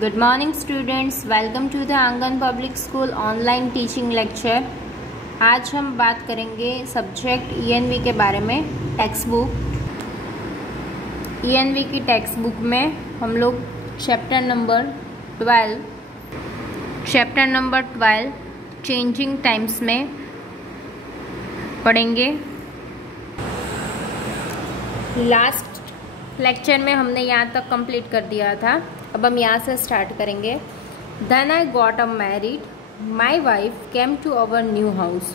Good morning students, welcome to the आंगन public school online teaching lecture. आज हम बात करेंगे सब्जेक्ट ईएनवी के बारे में। टेक्स्ट बुक ईएनवी की टेक्स्ट बुक में हम लोग चैप्टर नंबर 12 चेंजिंग टाइम्स में पढ़ेंगे। लास्ट लेक्चर में हमने यहाँ तक कंप्लीट कर दिया था, अब हम यहाँ से स्टार्ट करेंगे। Then I got a married, my wife came to our new house.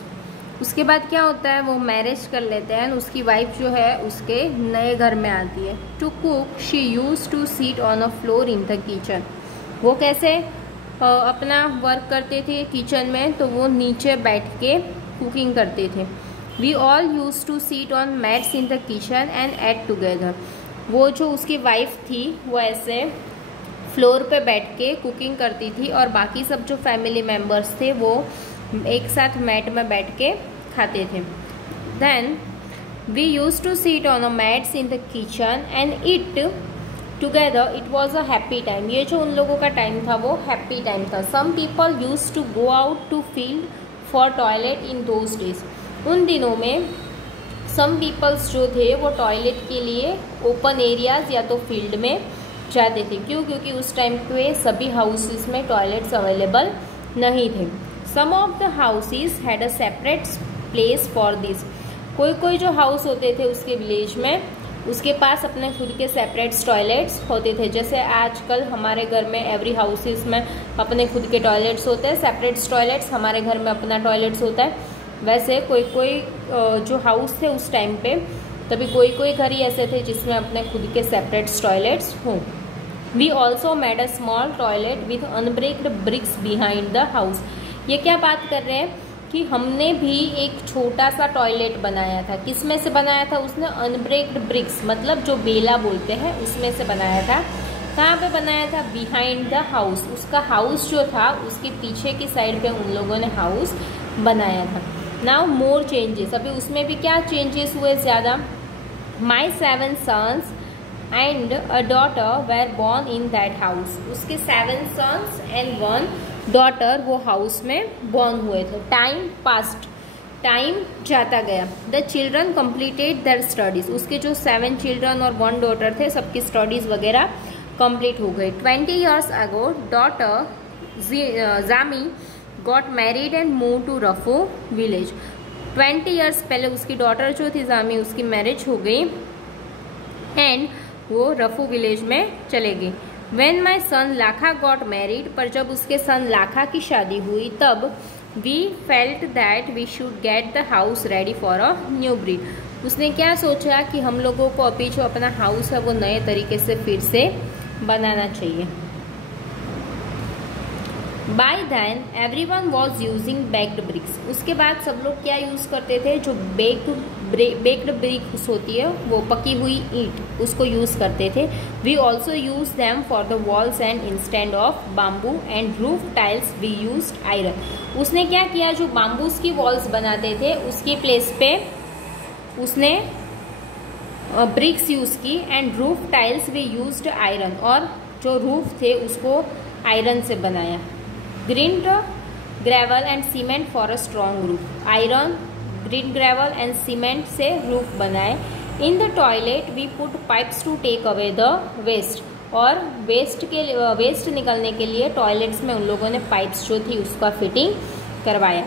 उसके बाद क्या होता है, वो मैरिज कर लेते हैं, उसकी वाइफ जो है उसके नए घर में आती है। To cook she use to sit on a floor in the kitchen. वो कैसे अपना वर्क करते थे किचन में, तो वो नीचे बैठ के कुकिंग करते थे। We all use to sit on mats in the kitchen and ate together. वो जो उसकी वाइफ थी वो ऐसे फ्लोर पे बैठ के कुकिंग करती थी और बाकी सब जो फैमिली मेम्बर्स थे वो एक साथ मैट में बैठ के खाते थे। Then we use to sit on a mats in the kitchen and eat together. It was a happy time. ये जो उन लोगों का टाइम था वो हैप्पी टाइम था। Some people use to go out to field for toilet in those days. उन दिनों में सम पीपल्स जो थे वो टॉयलेट के लिए ओपन एरियाज या तो फील्ड में जाते थे। क्यों? क्योंकि उस टाइम पे सभी हाउसेस में टॉयलेट्स अवेलेबल नहीं थे। Some of the houses had a separate place for this. कोई कोई जो हाउस होते थे उसके विलेज में, उसके पास अपने खुद के सेपरेट टॉयलेट्स होते थे। जैसे आजकल हमारे घर में एवरी हाउसेस में अपने खुद के टॉयलेट्स होते हैं, सेपरेट टॉयलेट्स, हमारे घर में अपना टॉयलेट्स होता है। वैसे कोई कोई जो हाउस थे उस टाइम पे, तभी कोई कोई घर ही ऐसे थे जिसमें अपने खुद के सेपरेट टॉयलेट्स हों। We also made a small toilet with unbaked bricks behind the house. ये क्या बात कर रहे हैं कि हमने भी एक छोटा सा टॉयलेट बनाया था। किस में से बनाया था उसने? अनब्रेक्ड ब्रिक्स, मतलब जो बेला बोलते हैं उसमें से बनाया था। कहाँ पे बनाया था? Behind the house. उसका हाउस जो था उसके पीछे की साइड पे उन लोगों ने हाउस बनाया था। Now more changes. अभी उसमें भी क्या चेंजेस हुए ज़्यादा? My 7 sons and a daughter were born in that house. उसके 7 sons एंड 1 डॉटर वो हाउस में बॉर्न हुए थे। टाइम पास्ट, टाइम जाता गया। The children completed their studies. उसके जो 7 चिल्ड्रन और 1 डॉटर थे सबकी स्टडीज वगैरह कंप्लीट हो गई। 20 years ago daughter Jami got married and move to Rafu village. 20 years पहले उसकी डॉटर जो थी जामी, उसकी मैरिज हो गई एंड वो रफू विलेज में चले गई। When my son Lakha got married, पर जब उसके सन लाखा की शादी हुई तब we felt that we should get the house ready for a new breed. उसने क्या सोचा कि हम लोगों को अभी जो अपना हाउस है वो नए तरीके से फिर से बनाना चाहिए। By then everyone was using baked bricks. उसके बाद सब लोग क्या यूज़ करते थे? जो बेक्ड ब्रिक्स होती है वो पकी हुई ईंट, उसको यूज़ करते थे। We also use them for the walls and instead of bamboo and roof tiles we used iron. उसने क्या किया? जो बाम्बूस की वॉल्स बनाते थे उसकी प्लेस पे उसने ब्रिक्स यूज़ की and roof tiles we used iron, और जो रूफ थे उसको आयरन से बनाया। Green gravel and cement for a strong roof. Iron, green gravel and cement से रूफ बनाए। In the toilet we put pipes to take away the waste. और waste निकलने के लिए टॉयलेट्स में उन लोगों ने पाइप्स जो थी उसका फिटिंग करवाया।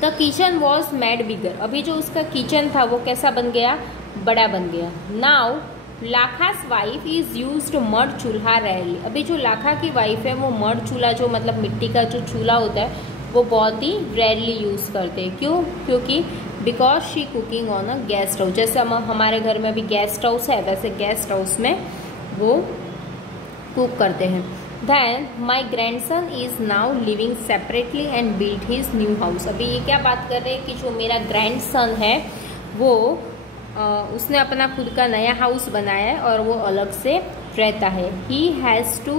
द किचन वॉज मेड बिगर। अभी जो उसका किचन था वो कैसा बन गया? बड़ा बन गया। Now Lakha's wife is used mud chulha rarely. अभी जो लाखा की वाइफ है वो मड चूल्हा, जो मतलब मिट्टी का जो चूल्हा होता है, वो बहुत ही रेयरली यूज़ करते हैं। क्यों? क्योंकि because she cooking on a guest house. जैसे हमारे घर में भी गेस्ट हाउस है, वैसे गेस्ट हाउस में वो कुक करते हैं। Then my grandson is now living separately and build his new house. अभी ये क्या बात कर रहे हैं कि जो मेरा ग्रैंडसन है वो उसने अपना खुद का नया हाउस बनाया है और वो अलग से रहता है। He has to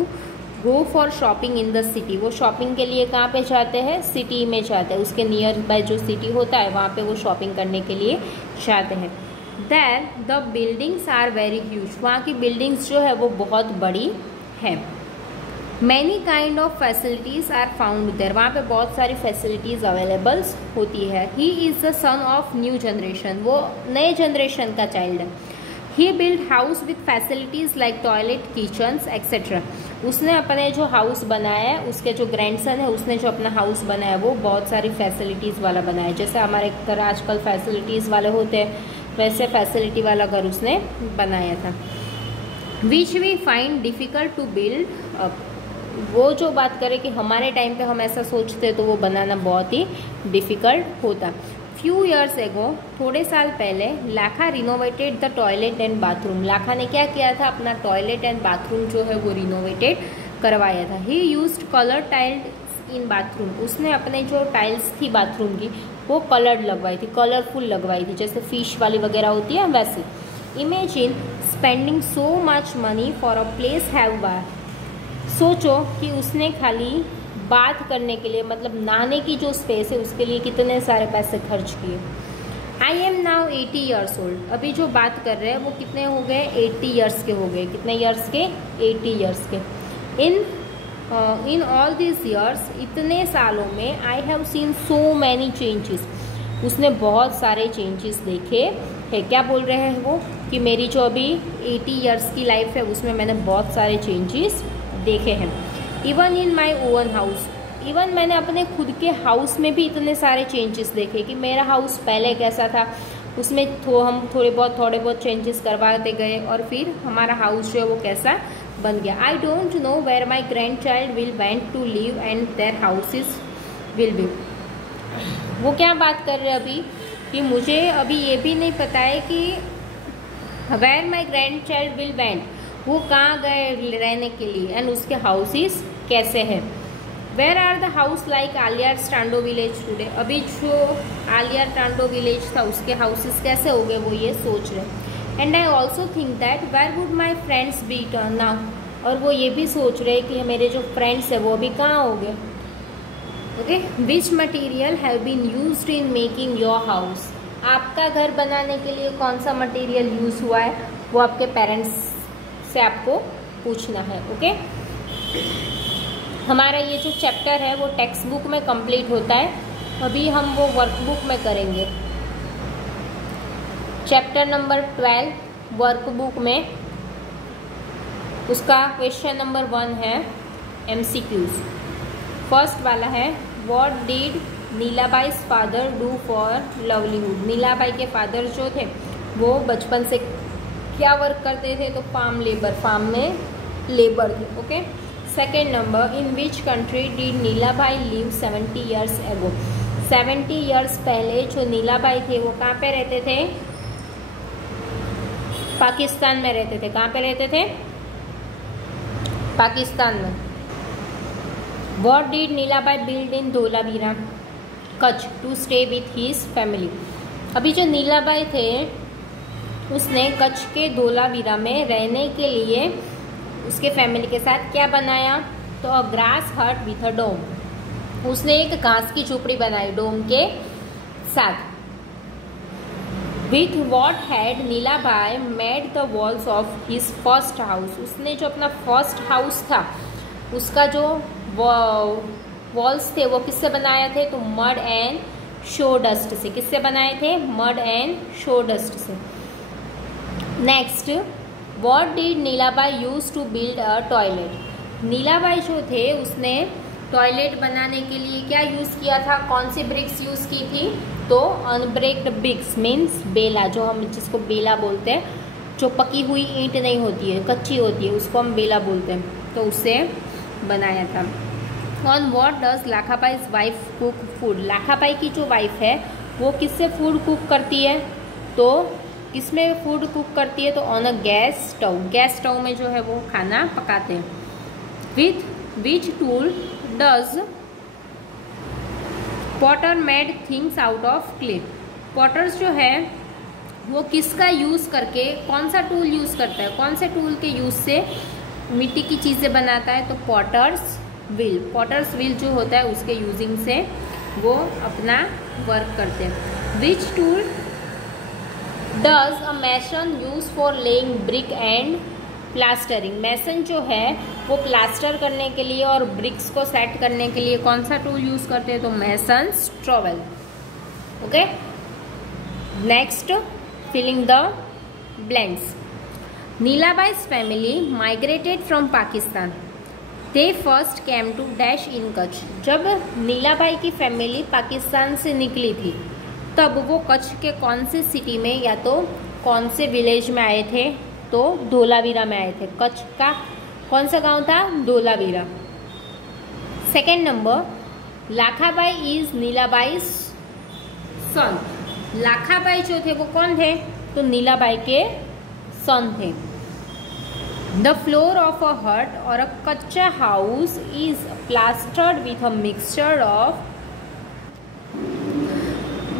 go for shopping in the city. वो शॉपिंग के लिए कहाँ पे जाते हैं? सिटी में जाते हैं। उसके नियर बाय जो सिटी होता है वहाँ पे वो शॉपिंग करने के लिए जाते हैं। There the buildings are very huge. वहाँ की बिल्डिंग्स जो है वो बहुत बड़ी है। Many kind of facilities are found there, वहाँ पे बहुत सारी फैसिलिटीज अवेलेबल्स होती है। He is the son of new generation, वो नए जनरेशन का चाइल्ड है। He build house with facilities like toilet, kitchens etcetera. उसने अपने जो हाउस बनाया है, उसके जो ग्रैंडसन है उसने जो अपना हाउस बनाया है वो बहुत सारी फैसिलिटीज़ वाला बनाया है। जैसे हमारे घर आजकल फैसिलिटीज़ वाले होते हैं वैसे फैसिलिटी वाला घर उसने बनाया था। Which we find difficult to build up, वो जो बात करें कि हमारे टाइम पे हम ऐसा सोचते तो वो बनाना बहुत ही डिफ़िकल्ट होता। फ्यू ईयर्स एगो, थोड़े साल पहले, Lakha renovated the toilet and bathroom. Lakha ने क्या किया था, अपना टॉयलेट एंड बाथरूम जो है वो रिनोवेटेड करवाया था। ही used colour tiles in bathroom, उसने अपने जो टाइल्स थी बाथरूम की वो कलर्ड लगवाई थी, कलरफुल लगवाई थी, जैसे फिश वाली वगैरह होती है वैसे। Imagine spending so much money for a place have bar, सोचो कि उसने खाली बात करने के लिए, मतलब नहाने की जो स्पेस है उसके लिए कितने सारे पैसे खर्च किए। I am now 80 years old, अभी जो बात कर रहे हैं वो कितने हो गए, 80 ईयर्स के हो गए। कितने ईयर्स के, 80 ईयर्स के। इन ऑल दिस ईयर्स, इतने सालों में, I have seen so many changes, उसने बहुत सारे चेंजेस देखे हैं। क्या बोल रहे हैं वो, कि मेरी जो अभी 80 ईयर्स की लाइफ है उसमें मैंने बहुत सारे चेंजेस देखे हैं। Even in my own house, even मैंने अपने खुद के हाउस में भी इतने सारे चेंजेस देखे कि मेरा हाउस पहले कैसा था उसमें हम थोड़े बहुत चेंजेस करवाते गए और फिर हमारा हाउस जो है वो कैसा बन गया। I don't know where my grand child will went to live and their houses will be. वो क्या बात कर रहे हैं अभी, कि मुझे अभी ये भी नहीं पता है कि where my grand child will went, वो कहाँ गए रहने के लिए, एंड उसके हाउसेस कैसे हैं। Where are the house like Aliyar Tando village today, अभी जो आलियार टांडो विलेज था उसके हाउसेस कैसे हो गए वो ये सोच रहे। And I also think that where would my friends be turn now, और वो ये भी सोच रहे कि मेरे जो फ्रेंड्स है वो अभी कहाँ हो गए। Okay, which material have been used in making your house, आपका घर बनाने के लिए कौन सा मटीरियल यूज हुआ है वो आपके पेरेंट्स से आपको पूछना है। ओके, हमारा ये जो चैप्टर है वो टेक्स्ट बुक में कंप्लीट होता है, अभी हम वो वर्कबुक में करेंगे। चैप्टर नंबर 12 वर्कबुक में उसका क्वेश्चन नंबर 1 है MCQs। फर्स्ट वाला है, what did Neelabai's father do for livelihood, Neelabai के फादर जो थे वो बचपन से क्या वर्क करते थे, तो फार्म लेबर, फार्म में लेबर थे। Okay, second number, in which country did Nilabai live 70 years ago, 70 years पहले जो नीलाबाई थे वो कहाँ पे रहते थे, पाकिस्तान में रहते थे। कहाँ पे रहते थे, पाकिस्तान में। What did Nilabai build in Dholavira, Kutch, to stay with his family, अभी जो नीलाबाई थे उसने कच्छ के धोलावीरा में रहने के लिए उसके फैमिली के साथ क्या बनाया, तो अ ग्रास हट विथ अ डोम, उसने एक घास की झोपड़ी बनाई डोम के साथ। With what had Nilabai made the walls of his first house, उसने जो अपना फर्स्ट हाउस था उसका जो वॉल्स थे वो किससे बनाए थे, तो मड एंड शो डस्ट से। किससे बनाए थे, मड एंड शो डस्ट से। Next, what did Nilabai use to build a toilet, Nilabai जो थे उसने टॉयलेट बनाने के लिए क्या यूज़ किया था, कौन सी ब्रिक्स यूज़ की थी, तो अनब्रेक्ड ब्रिक्स मीन्स बेला, जो हम जिसको बेला बोलते हैं, जो पकी हुई ईंट नहीं होती है, कच्ची होती है, उसको हम बेला बोलते हैं, तो उससे बनाया था। On what does Lakhabai's wife cook food, Lakhabai की जो वाइफ है वो किससे फूड कुक करती है, तो किसमें फूड कुक करती है, तो on a gas stove, gas stove में जो है वो खाना पकाते हैं। With which tool does potter made things out of clay, potters जो है वो किसका यूज़ करके, कौन सा टूल यूज़ करता है, कौन से टूल के यूज़ से मिट्टी की चीज़ें बनाता है, तो पॉटर्स व्हील, पॉटर्स व्हील जो होता है उसके यूजिंग से वो अपना वर्क करते हैं। Which tool does a mason use for laying brick and plastering. Mason जो है वो प्लास्टर करने के लिए और ब्रिक्स को सेट करने के लिए कौन सा टूल यूज करते हैं, तो masons trowel. Okay, next filling the blanks. Nilabai's family migrated from Pakistan. They first came to dash in Kutch. जब नीलाबाई की फैमिली पाकिस्तान से निकली थी तब वो कच्छ के कौन से सिटी में या तो कौन से विलेज में आए थे, तो धोलावीरा में आए थे। कच्छ का कौन सा गांव था, Dholavira. Second number, लाखाबाई is Nilabai सन। लाखाबाई जो थे वो कौन थे, तो नीलाबाई के सन थे। द फ्लोर ऑफ अ हट और अ कच्चा house is plastered with a mixture of.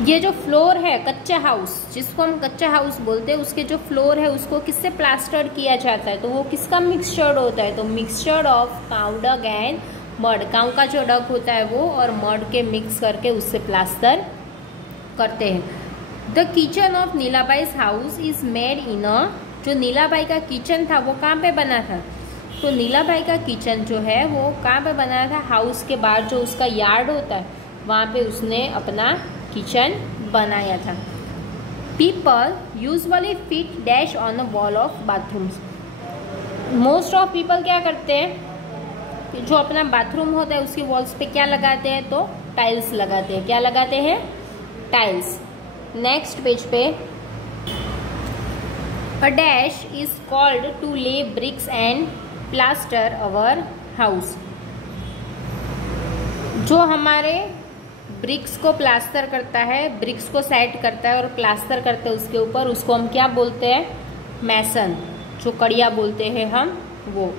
ये जो फ्लोर है कच्चा हाउस, जिसको हम कच्चा हाउस बोलते हैं, उसके जो फ्लोर है उसको किससे प्लास्टर किया जाता है, तो वो किसका मिक्सचर होता है, तो mixture of cow dung and mud. Cow का जो डग होता है वो और मड के मिक्स करके उससे प्लास्टर करते हैं। The kitchen of Nilabai's house is made in a. जो नीलाबाई का किचन था वो कहाँ पे बना था, तो नीलाबाई का किचन जो है वो कहाँ पे बना था, हाउस के बाहर जो उसका यार्ड होता है वहाँ पे उसने अपना किचन बनाया था। People usually fit dash on the wall of bathrooms. Most of people क्या करते हैं, जो अपना बाथरूम होता है उसकी वॉल्स पे क्या लगाते हैं, तो टाइल्स लगाते हैं। क्या लगाते हैं, टाइल्स। नेक्स्ट पेज पे, a dash is called to lay bricks and plaster our house. जो हमारे ब्रिक्स को प्लास्टर करता है, ब्रिक्स को सेट करता है और प्लास्टर करते हैं उसके ऊपर, उसको हम क्या बोलते हैं, मैसन। जो कड़िया बोलते हैं हम वो।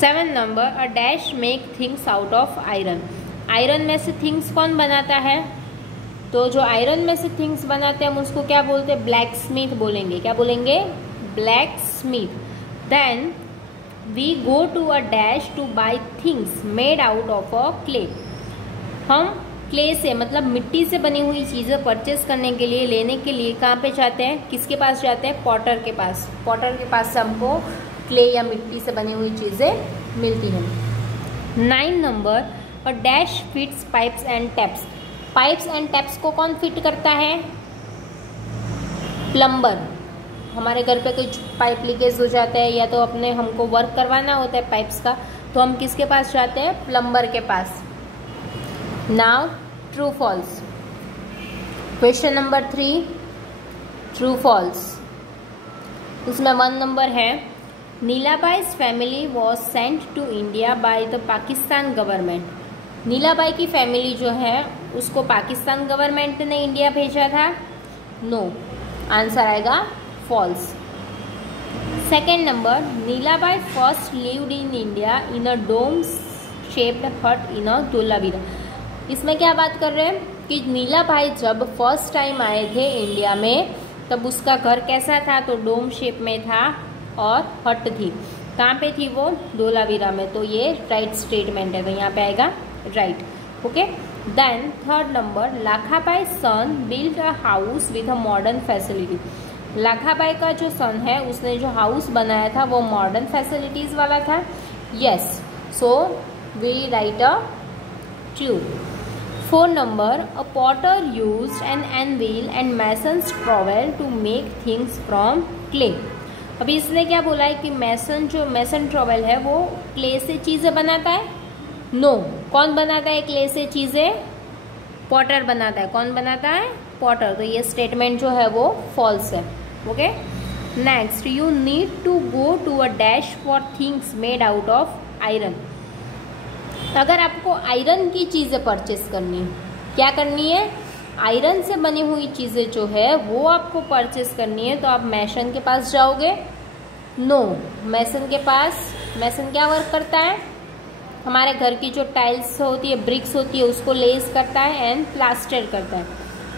7 number, a dash make things out of iron. Iron में से थिंग्स कौन बनाता है, तो जो आयरन में से थिंग्स बनाते हैं हम उसको क्या बोलते हैं, ब्लैक स्मिथ बोलेंगे। क्या बोलेंगे, blacksmith. Then we go to a dash to buy things made out of a clay. हम क्ले से मतलब मिट्टी से बनी हुई चीज़ें परचेस करने के लिए, लेने के लिए कहाँ पे जाते हैं, किसके पास जाते हैं, पॉटर के पास। पॉटर के पास से हमको क्ले या मिट्टी से बनी हुई चीज़ें मिलती हैं। 9 number, a dash fits pipes and taps. Pipes and taps को कौन फिट करता है, प्लम्बर। हमारे घर पे कोई पाइप लीकेज हो जाता है या तो अपने हमको वर्क करवाना होता है पाइप्स का, तो हम किसके पास जाते हैं, प्लम्बर के पास। Now true false. Question number 3, true false. इसमें 1 नंबर है, Nilabai's family was sent to India by the Pakistan government. Nilabai की फैमिली जो है उसको पाकिस्तान गवर्नमेंट ने इंडिया भेजा था, नो। आंसर आएगा false. Second number, Nilabai first lived in India in a dome shaped hut in अ धोलावीरा। इसमें क्या बात कर रहे हैं कि नीलाबाई जब फर्स्ट टाइम आए थे इंडिया में तब उसका घर कैसा था, तो डोम शेप में था और हट थी। कहाँ पे थी वो, धोलावीरा में। तो ये राइट स्टेटमेंट है, तो यहाँ पे आएगा right. Okay, then 3rd number, Lakhabai son build a house with a modern facility. Lakhabai का जो सन है उसने जो हाउस बनाया था वो मॉडर्न फैसिलिटीज वाला था। Yes, so we write a true. 4 number, a potter used an anvil and masons trowel to make things from clay. अभी इसने क्या बोला है कि मैसन ट्रॉवेल है वो क्ले से चीज़ें बनाता है, नो। कौन बनाता है क्ले से चीज़ें, पॉटर बनाता है। कौन बनाता है, पॉटर। तो ये स्टेटमेंट जो है वो फॉल्स है। Okay, next, you need to go to a dash for things made out of iron. अगर आपको आयरन की चीज़ें परचेस करनी है, क्या करनी है, आयरन से बनी हुई चीज़ें जो है वो आपको परचेस करनी है, तो आप मैसन के पास जाओगे, नो। मैसन के पास, मैसन क्या वर्क करता है, हमारे घर की जो टाइल्स होती है, ब्रिक्स होती है, उसको लेस करता है एंड प्लास्टर करता है।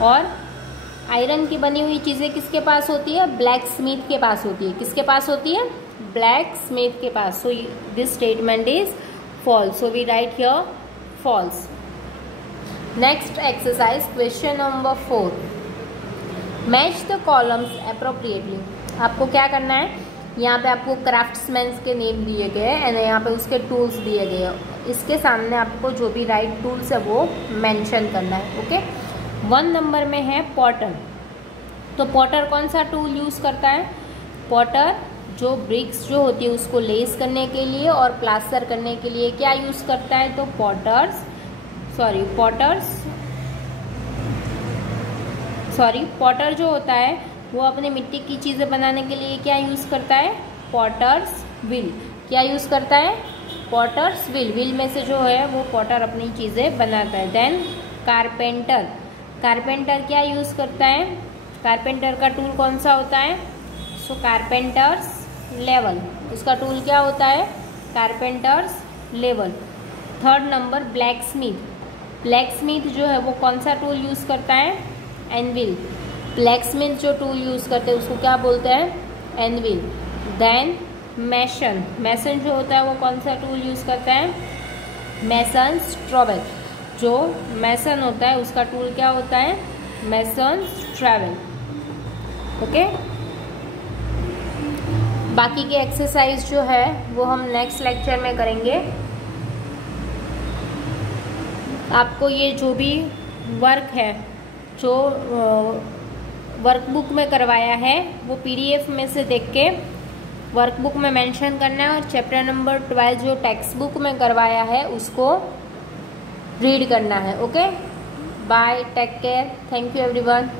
और आयरन की बनी हुई चीज़ें किसके पास होती है, ब्लैक स्मिथ के पास होती है। किसके पास होती है, ब्लैक स्मिथ के पास। So this statement is false, so we write here false. Next exercise, question number 4, match the columns appropriately. आपको क्या करना है, यहाँ पे आपको क्राफ्ट्समैन के नेम दिए गए हैं एंड यहाँ पे उसके टूल्स दिए गए हैं। इसके सामने आपको जो भी राइट टूल्स है वो मेंशन करना है। ओके, 1 नंबर में है पॉटर। तो पॉटर कौन सा टूल यूज़ करता है? पॉटर जो ब्रिक्स जो होती है उसको लेस करने के लिए और प्लास्टर करने के लिए क्या यूज़ करता है? तो पॉटर जो होता है वो अपने मिट्टी की चीज़ें बनाने के लिए क्या यूज़ करता है? Potter's wheel. क्या यूज़ करता है? पॉटर्स व्हील में से जो है वो पॉटर अपनी चीज़ें बनाता है। देन कारपेंटर क्या यूज़ करता है? कारपेंटर का टूल कौन सा होता है? सो कारपेंटर्स लेवल। उसका टूल क्या होता है? Carpenters level. 3rd number blacksmith जो है वो कौन सा टूल यूज़ करता है? एनविल। ब्लैकस्मिथ जो टूल यूज़ करते हैं उसको क्या बोलते हैं? एनविल। देन मैसन जो होता है वो कौन सा टूल यूज़ करता है? Masons travel. जो मैसन होता है उसका टूल क्या होता है? Masons travel. ओके, बाकी के एक्सरसाइज जो है वो हम नेक्स्ट लेक्चर में करेंगे। आपको ये जो भी वर्क है जो वर्कबुक में करवाया है वो PDF में से देख के वर्कबुक में मेंशन करना है और चैप्टर नंबर 12 जो टेक्स्ट बुक में करवाया है उसको रीड करना है। Okay, bye, take care, thank you everyone.